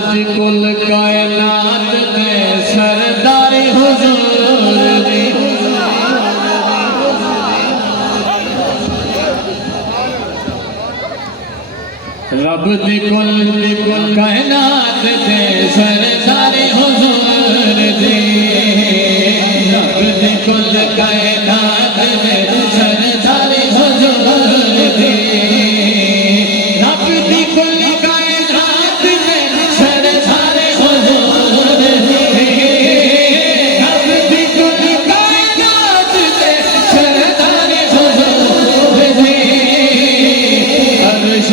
दी कुल कायनात दे सरदार हुजूर दी रब दी कुल कायनात दे सरदार हुजूर दी रब दी कुल कायनात दे सरदार हुजूर दी रब दी कुल कायनात दे सरदार हुजूर दी रब दी कुल कायनात दे सरदार हुजूर दी अर्श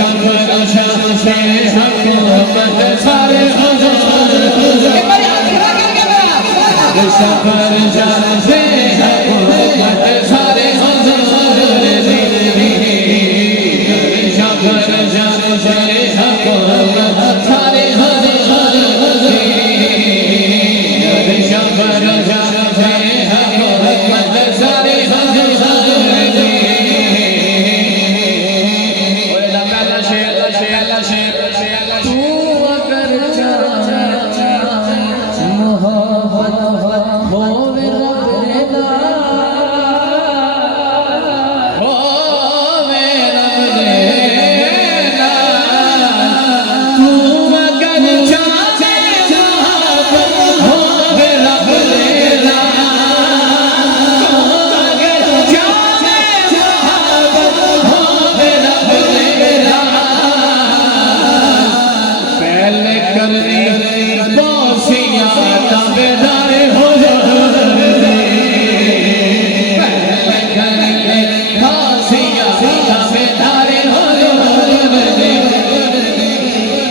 से हुकूमत सारे हुजूर सफर से हुकूमत सारे हुजूर दी सफर से हुकूमत सारे हुजूर दी सफर से हुकूमत सारे हुजूर दी तू अगर मोहब्बत होवे रब दा होवे रब दा तू अगर चाहे मोहब्बत होवे रब दा तू अगर चाहे मोहब्बत होवे रब दा पहले करनी बोसियां ताबेदार हुजूर दे पहले करनी बोसियां ताबेदार हुजूर दे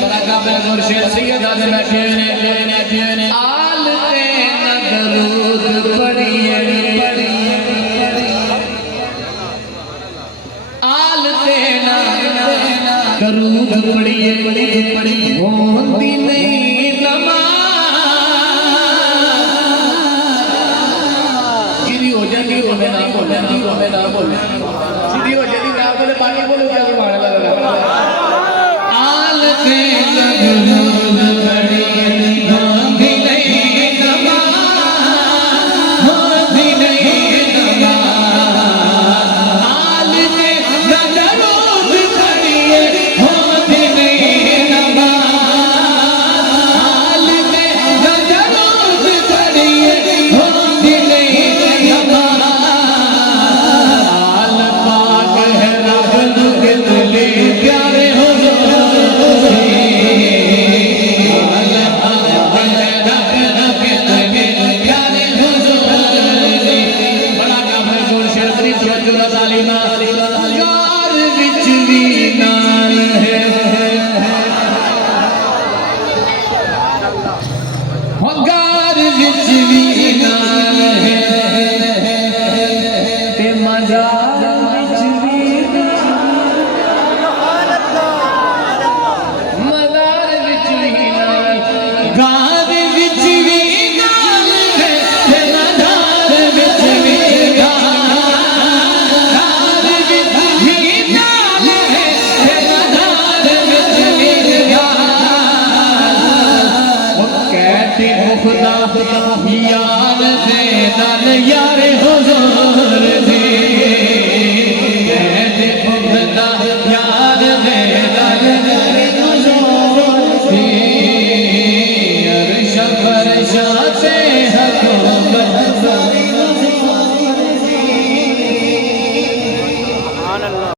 बड़ा काबिल मुर्शिद सैयद आदम बैठे ने आल ते न दरूद पढ़िए आल ते न दरूद पढ़िए होंदी नहीं नमाज़ गिरी हो जाएगी बोले ना बोले सीधी हो जाएगी ना बोले बाकी बोलो क्या